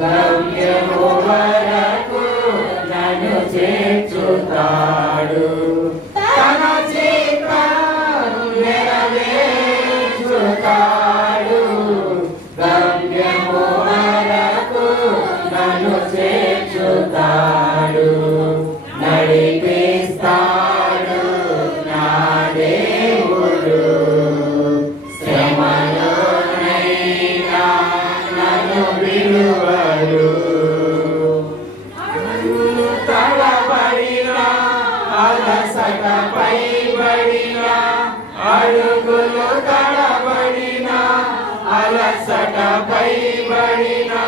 గమ్యము వరకు నన్ను చేర్చుతాడు తన చిత్తము నెరవేర్చుతాడు గమ్యము వరకు నన్ను చేర్చుతాడు నడిపిస్తాడు నా దేవుడు శ్రమలోనైనా నన్ను విడువడు తడబడినా అలసటపై పడినా అడుగులు తడబడినా అలసటపై పడినా